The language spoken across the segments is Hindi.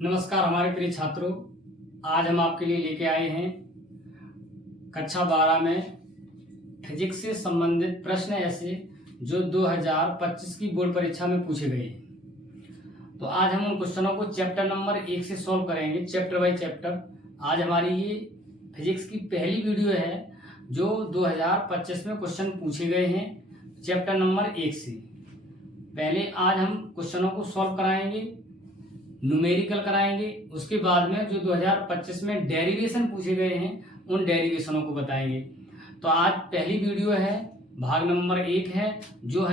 नमस्कार हमारे प्रिय छात्रों, आज हम आपके लिए लेके आए हैं कक्षा 12 में फिजिक्स से संबंधित प्रश्न ऐसे जो 2025 की बोर्ड परीक्षा में पूछे गए हैं। तो आज हम उन क्वेश्चनों को चैप्टर नंबर 1 से सॉल्व करेंगे, चैप्टर बाय चैप्टर। आज हमारी ये फिजिक्स की पहली वीडियो है जो 2025 में क्वेश्चन पूछे गए हैं चैप्टर नंबर 1 से। पहले आज हम क्वेश्चनों को सॉल्व कराएंगे, न्यूमेरिकल कराएंगे, उसके बाद में जो 2025 में डेरिवेशन पूछे गए हैं उन डेरिवेशनों को बताएंगे। तो आज पहली वीडियो है, भाग नंबर 1 है, जो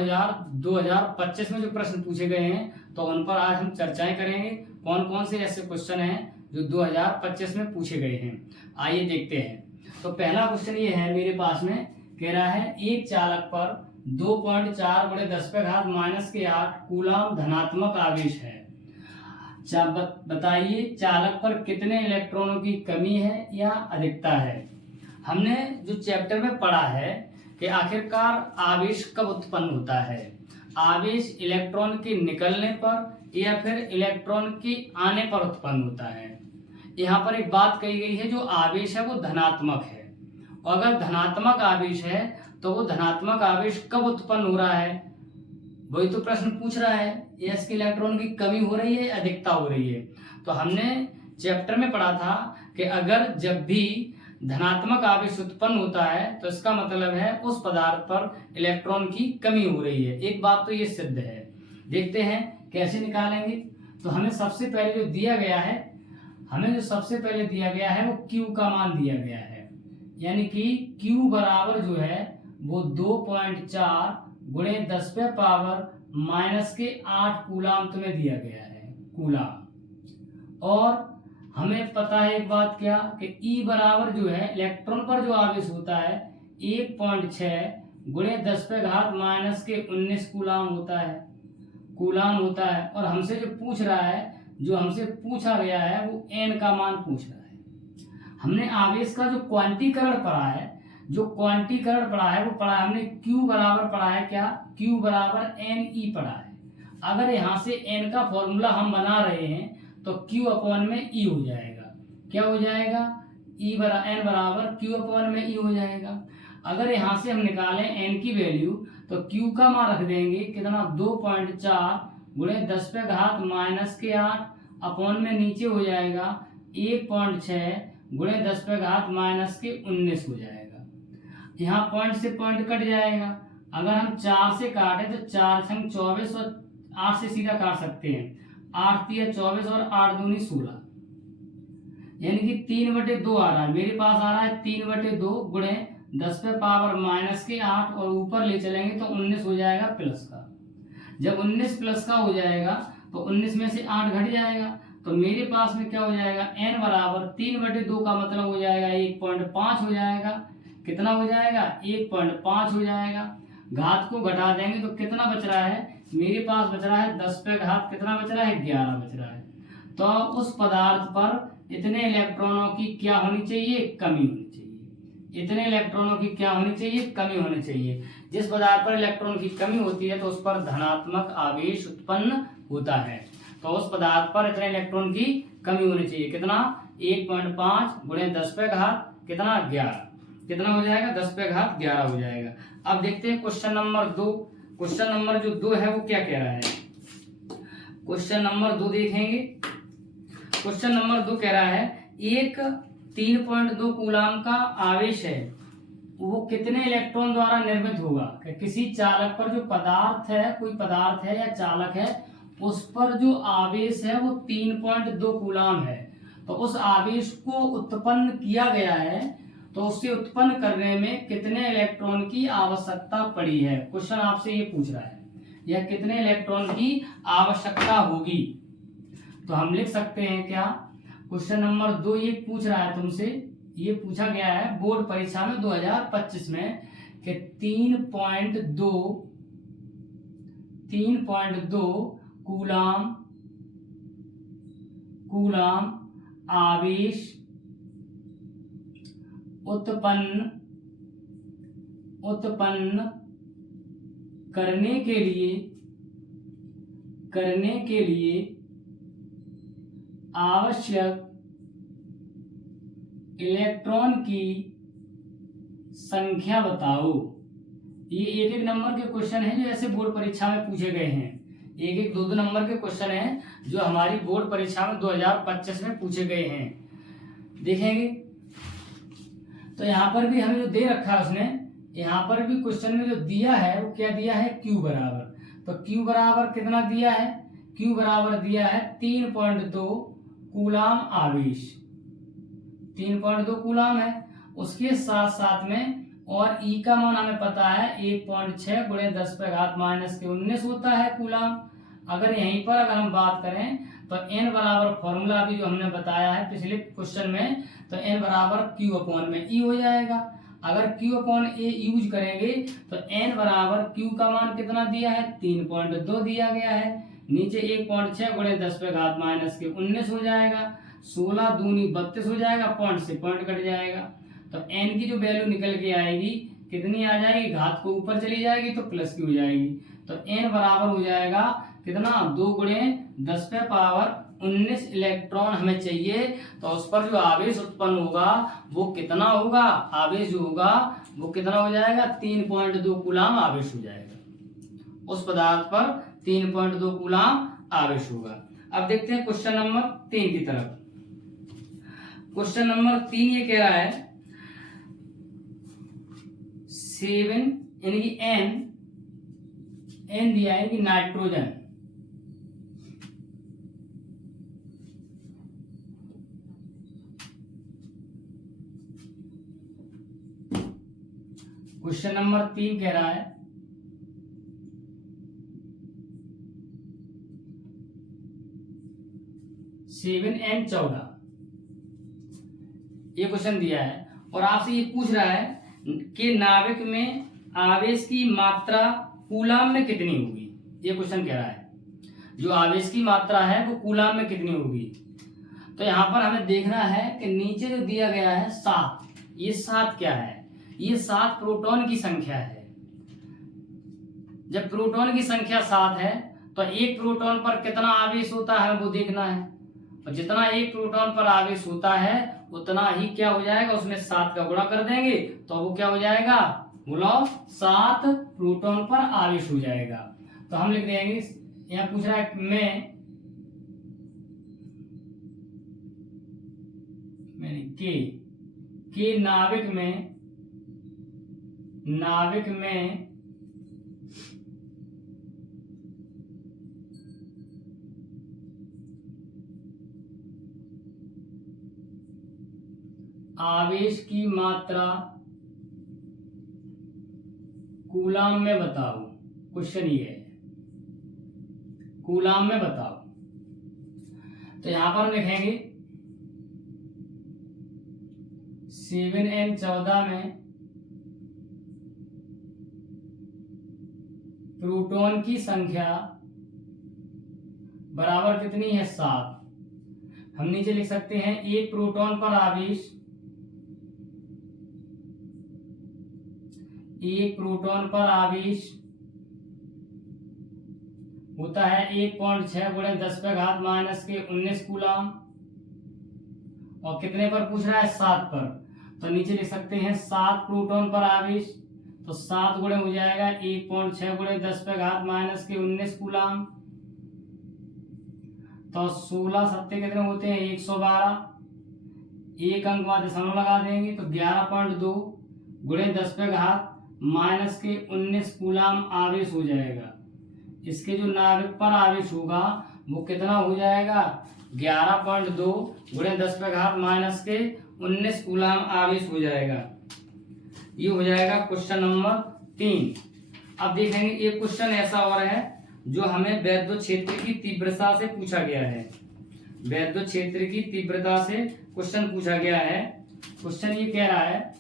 2025 में जो प्रश्न पूछे गए हैं तो उन पर आज हम चर्चाएं करेंगे। कौन कौन से ऐसे क्वेश्चन हैं जो 2025 में पूछे गए हैं, आइए देखते हैं। तो पहला क्वेश्चन ये है मेरे पास में, कह रहा है एक चालक पर 2.4 × 10⁻⁻8 कूलम धनात्मक आवेश है। बताइए चालक पर कितने इलेक्ट्रॉनों की कमी है या अधिकता है। हमने जो चैप्टर में पढ़ा है कि आखिरकार आवेश कब उत्पन्न होता है, आवेश इलेक्ट्रॉन के निकलने पर या फिर इलेक्ट्रॉन के आने पर उत्पन्न होता है। यहाँ पर एक बात कही गई है, जो आवेश है वो धनात्मक है, और अगर धनात्मक आवेश है तो वो धनात्मक आवेश कब उत्पन्न हो रहा है, वही तो प्रश्न पूछ रहा है। एस के इलेक्ट्रॉन की कमी हो रही है, अधिकता हो रही है। तो हमने चैप्टर में पढ़ा था कि अगर जब भी धनात्मक आवेश उत्पन्न होता है तो इसका मतलब है उस पदार्थ पर इलेक्ट्रॉन की कमी हो रही है। एक बात तो ये सिद्ध है, देखते हैं कैसे निकालेंगे। तो हमें सबसे पहले जो दिया गया है, वो Q का मान दिया गया है, यानी कि Q बराबर जो है वो 2.4 × 10⁻⁻8 कूलम तुम्हें दिया गया है, कूलम। और हमें पता है एक बात क्या, कि E बराबर जो है इलेक्ट्रॉन पर जो आवेश होता है 1.6 × 10⁻⁻19 कूलम होता है। और हमसे जो पूछ रहा है, जो हमसे पूछा गया है वो N का मान पूछ रहा है। हमने आवेश का जो क्वांटीकरण पढ़ा है, वो पढ़ा है हमने Q बराबर पढ़ा है क्या, Q बराबर NE पढ़ा है। अगर यहाँ से N का फॉर्मूला हम बना रहे हैं तो Q/E हो जाएगा। क्या हो जाएगा, N बराबर Q/E हो जाएगा। अगर यहाँ से हम निकालें N की वैल्यू तो Q का मान रख देंगे कितना, 2.4 × 10⁻⁻8 अपॉन में नीचे हो जाएगा 1.6 × 10⁻⁻19 हो जाएगा। यहाँ पॉइंट से पॉइंट कट जाएगा। अगर हम 4 से काटे तो 4 संग 24 और 8 से सीधा काट सकते हैं। 8 × 24 और 8 दूनी 16, यानी कि 3/2 आ रहा है। मेरे पास आ रहा है 3/2 × 10⁻⁻8 और ऊपर ले चलेंगे तो 19 हो जाएगा प्लस का। जब 19 प्लस का हो जाएगा तो 19 में से 8 घट जाएगा, तो मेरे पास में क्या हो जाएगा, N बराबर 3/2 का मतलब हो जाएगा 1.5 हो जाएगा। कितना हो जाएगा, 1.5 हो जाएगा। घात को घटा देंगे तो कितना बच रहा है, मेरे पास बच रहा है 10 पे घात कितना बच रहा है, 11 बच रहा है। तो उस पदार्थ पर इतने इलेक्ट्रॉनों की क्या होनी चाहिए, कमी होनी चाहिए। इतने इलेक्ट्रॉनों की क्या होनी चाहिए, कमी होनी चाहिए। जिस पदार्थ पर इलेक्ट्रॉन की कमी होती है तो उस पर धनात्मक आवेश उत्पन्न होता है। तो उस पदार्थ पर इतने इलेक्ट्रॉन की कमी होनी चाहिए। कितना, 1.5 × 10 पे घात कितना, 11। कितना हो जाएगा, 10 पे घात 11 हो जाएगा। अब देखते हैं क्वेश्चन नंबर 2। क्वेश्चन नंबर जो 2 है वो क्या कह रहा है। क्वेश्चन नंबर 2 देखेंगे। क्वेश्चन नंबर 2 कह रहा है एक 3.2 कूलम का आवेश है, वो कितने इलेक्ट्रॉन द्वारा निर्मित होगा। किसी चालक पर जो पदार्थ है, कोई पदार्थ है या चालक है, उस पर जो आवेश है वो 3.2 कूलम है। तो उस आवेश को उत्पन्न किया गया है, तो उससे उत्पन्न करने में कितने इलेक्ट्रॉन की आवश्यकता पड़ी है। क्वेश्चन आपसे ये पूछ रहा है, या कितने इलेक्ट्रॉन की आवश्यकता होगी। तो हम लिख सकते हैं क्या, क्वेश्चन नंबर 2 ये पूछ रहा है तुमसे, ये पूछा गया है बोर्ड परीक्षा में 2025 में कि 3.2 कूलम आवेश उत्पन्न करने के लिए आवश्यक इलेक्ट्रॉन की संख्या बताओ। ये एक एक नंबर के क्वेश्चन हैं जो ऐसे बोर्ड परीक्षा में पूछे गए हैं। एक एक 2-2 नंबर के क्वेश्चन हैं जो हमारी बोर्ड परीक्षा में 2025 में पूछे गए हैं। देखेंगे तो यहाँ पर भी हमें जो दे रखा है उसने, यहाँ पर भी क्वेश्चन में जो दिया है वो क्या दिया है, Q बराबर। तो Q बराबर कितना दिया है, Q बराबर दिया है 3.2 कूलाम आवेश, 3.2 कूलाम है। उसके साथ साथ में और E का मान हमें पता है 1.6 गुणे 10⁻⁻⁻19 होता है कूलाम। अगर यहीं पर अगर हम बात करें तो n बराबर फॉर्मूला भी जो हमने बताया है पिछले क्वेश्चन में, तो n बराबर Q/E हो जाएगा। अगर Q/A यूज करेंगे तो n बराबर Q का मान कितना दिया है, 3.2 दिया गया है। नीचे 1.6 गुणे 10⁻⁻19 हो जाएगा, 16 दूनी 32 हो जाएगा, पॉइंट से पॉइंट कट जाएगा। तो n की जो वैल्यू निकल के आएगी कितनी आ जाएगी, घात को ऊपर चली जाएगी तो प्लस की हो जाएगी। तो n बराबर हो जाएगा कितना, 2 गुणे 10⁻19 इलेक्ट्रॉन हमें चाहिए। तो उस पर जो आवेश उत्पन्न होगा वो कितना होगा, आवेश जो होगा वो कितना हो जाएगा, 3.2 कूलाम आवेश हो जाएगा। उस पदार्थ पर 3.2 कूलाम आवेश होगा। अब देखते हैं क्वेश्चन नंबर 3 की तरफ। क्वेश्चन नंबर 3 ये कह रहा है 7 यानी कि N दिया है कि नाइट्रोजन, क्वेश्चन नंबर 3 कह रहा है 7N14, ये क्वेश्चन दिया है और आपसे ये पूछ रहा है कि नाभिक में आवेश की मात्रा कूलाम में कितनी होगी। ये क्वेश्चन कह रहा है जो आवेश की मात्रा है वो कूलाम में कितनी होगी। तो यहाँ पर हमें देखना है कि नीचे जो दिया गया है 7, ये 7 क्या है, ये 7 प्रोटॉन की संख्या है। जब प्रोटॉन की संख्या 7 है तो एक प्रोटॉन पर कितना आवेश होता है वो देखना है, और जितना एक प्रोटॉन पर आवेश होता है उतना ही क्या हो जाएगा, उसमें 7 का गुणा कर देंगे तो वो क्या हो जाएगा, बोलो 7 प्रोटॉन पर आवेश हो जाएगा। तो हम लिख देंगे, यहाँ पूछ रहा है के नाभिक में आवेश की मात्रा कूलाम में बताओ। क्वेश्चन ये है कूलाम में बताओ। तो यहां पर हम लिखेंगे 7N14 में प्रोटॉन की संख्या बराबर कितनी है, 7। हम नीचे लिख सकते हैं एक प्रोटॉन पर आवेश, एक प्रोटॉन पर आवेश होता है 1.6 गुणे 10⁻⁻19 कूलाम, और कितने पर पूछ रहा है, 7 पर। तो नीचे लिख सकते हैं 7 प्रोटॉन पर आवेश, तो 7 गुणे हो जाएगा 1.6 गुणे 10⁻⁻19 कूलाम। तो 16 सत्ते कितने होते हैं, 112। एक अंक बाद दशमलव लगा देंगे तो 11.2 गुणे 10⁻⁻19 कूलाम आवेश हो जाएगा। इसके जो नाभिक पर आवेश होगा वो कितना हो जाएगा, 11.2 गुणे 10⁻⁻19 कूलाम आवेश हो जाएगा। ये हो जाएगा क्वेश्चन नंबर 3। अब देखेंगे एक क्वेश्चन ऐसा और है जो हमें वैद्युत क्षेत्र की तीव्रता से पूछा गया है। वैद्युत क्षेत्र की तीव्रता से क्वेश्चन पूछा गया है। क्वेश्चन ये कह रहा है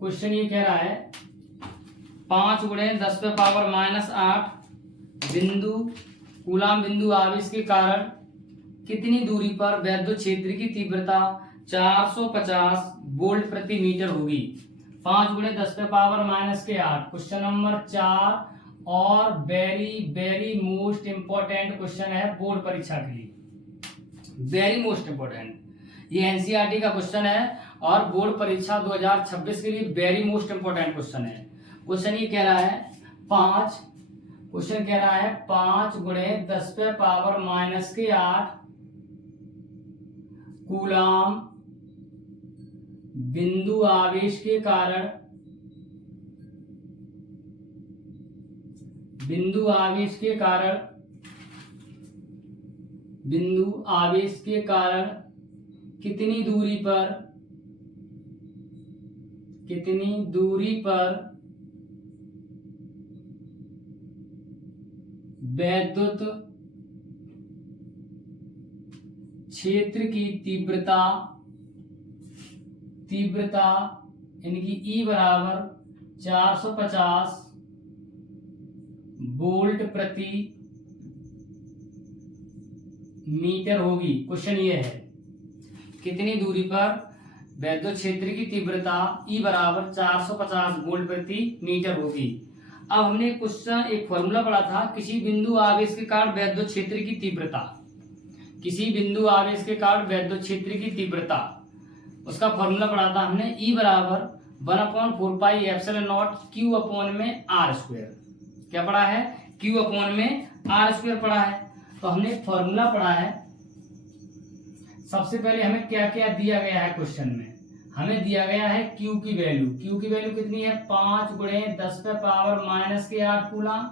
क्वेश्चन ये कह रहा है 5 गुणे 10⁻⁻8 बिंदु कूलाम बिंदु आवेश के कारण कितनी दूरी पर वैद्युत क्षेत्र की तीव्रता 450 वोल्ट प्रति मीटर होगी। 5 गुणे 10 पे पावर माइनस के 8। क्वेश्चन नंबर 4 और very very most important question है बोर्ड परीक्षा के लिए, वेरी मोस्ट इंपॉर्टेंट। ये एनसीईआरटी का क्वेश्चन है और बोर्ड परीक्षा 2026 के लिए वेरी मोस्ट इंपॉर्टेंट क्वेश्चन है। क्वेश्चन ये कह रहा है 5 गुणे 10 पे पावर माइनस के 8 कूलाम बिंदु आवेश के कारण बिंदु आवेश के कारण कितनी दूरी पर वैद्युत क्षेत्र की तीव्रता यानी कि E बराबर 450 वोल्ट प्रति मीटर होगी। क्वेश्चन ये है कितनी दूरी पर वैद्युत क्षेत्र की तीव्रता E बराबर 450 वोल्ट प्रति मीटर होगी। अब हमने क्वेश्चन एक फॉर्मूला पढ़ा था, किसी बिंदु आवेश के कारण वैद्युत क्षेत्र की तीव्रता, उसका फॉर्मूला पढ़ा था हमने। E बराबर 1/4 एप्सिलॉन नॉट Q अपॉन में R स्क्वायर। क्या पढ़ा है? Q अपॉन में R स्क्वायर पढ़ा है। तो हमने फॉर्मूला पढ़ा है। सबसे पहले हमें क्या क्या दिया गया है क्वेश्चन में? हमें दिया गया है Q की वैल्यू कितनी है? 5 गुणे 10 पे पावर माइनस के 8 कूलम।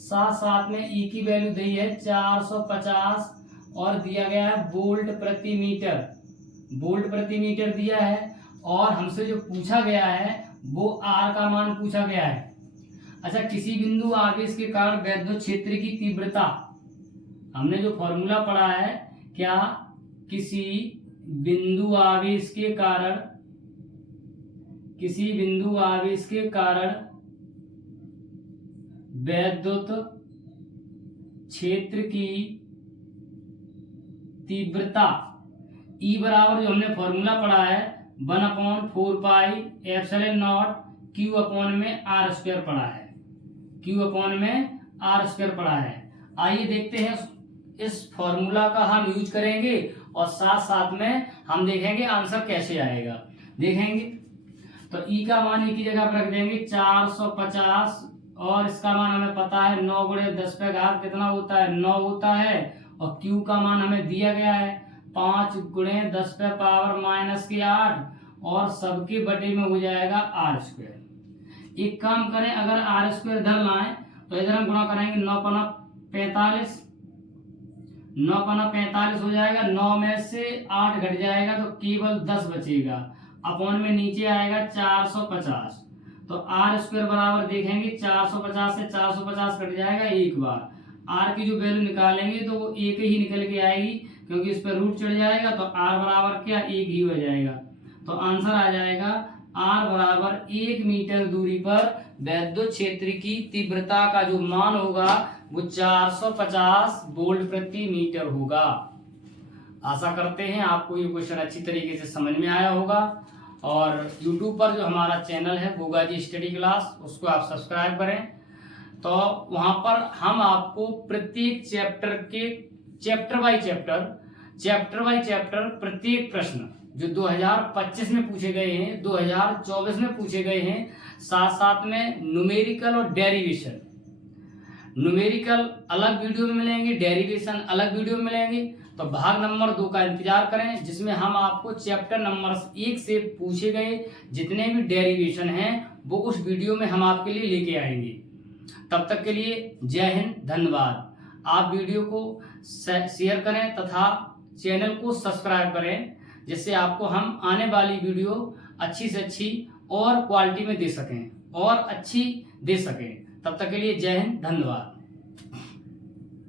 साथ में E की वैल्यू दी है 450 और दिया गया है वोल्ट प्रति मीटर दिया है। और हमसे जो पूछा गया है वो R का मान पूछा गया है। अच्छा, किसी बिंदु आवेश के कारण वैद्युत क्षेत्र की तीव्रता, हमने जो फॉर्मूला पढ़ा है, क्या किसी बिंदु आवेश के कारण वैद्युत क्षेत्र की तीव्रता E बराबर जो हमने फॉर्मूला पढ़ा है 1/4 एप्सिलॉन नॉट Q अपॉन में R स्क्वायर पढ़ा है। आइए देखते हैं इस फॉर्मूला का हम यूज करेंगे और साथ में हम देखेंगे आंसर कैसे आएगा। देखेंगे तो E का मान E की जगह पर रख देंगे 450 और इसका मान हमें पता है 9 गुणे 10 पे घात कितना होता है? 9 होता है। और Q का मान हमें दिया गया है 5 गुणे 10 पे पावर माइनस के 8 और सबके बटे में हो जाएगा R स्क्वायर। एक काम करें, अगर R स्क्वायर इधर लाएं तो इधर हम गुणा करेंगे 9 पना 45 हो जाएगा। 9 में से 8 घट जाएगा तो केवल 10 बचेगा। अपॉन में नीचे आएगा 450। तो R स्क्वायर बराबर देखेंगे 450 से 450 कट जाएगा एक बार। R की जो वैल्यू निकालेंगे तो वो एक ही निकल के आएगी, क्योंकि इस पर रूट चढ़ जाएगा तो R बराबर क्या? 1 ही हो जाएगा। तो आंसर आ जाएगा R बराबर 1 मीटर दूरी पर वैद्युत क्षेत्र की तीव्रता का जो मान होगा वो 450 वोल्ट प्रति मीटर होगा। आशा करते हैं आपको ये क्वेश्चन अच्छी तरीके से समझ में आया होगा। और YouTube पर जो हमारा चैनल है गोगा जी स्टडी क्लास, उसको आप सब्सक्राइब करें। तो वहां पर हम आपको प्रत्येक चैप्टर बाय चैप्टर प्रत्येक प्रश्न जो 2025 में पूछे गए हैं, 2024 में पूछे गए हैं, साथ में न्यूमेरिकल और डेरिवेशन, न्यूमेरिकल अलग वीडियो में मिलेंगे, डेरिवेशन अलग वीडियो में मिलेंगे। तो भाग नंबर 2 का इंतजार करें, जिसमें हम आपको चैप्टर नंबर 1 से पूछे गए जितने भी डेरिवेशन हैं वो उस वीडियो में हम आपके लिए लेके आएंगे। तब तक के लिए जय हिंद, धन्यवाद। आप वीडियो को शेयर करें तथा चैनल को सब्सक्राइब करें, जिससे आपको हम आने वाली वीडियो अच्छी से अच्छी और क्वालिटी में दे सकें और अच्छी दे सकें। तब तक के लिए जय हिंद, धन्यवाद।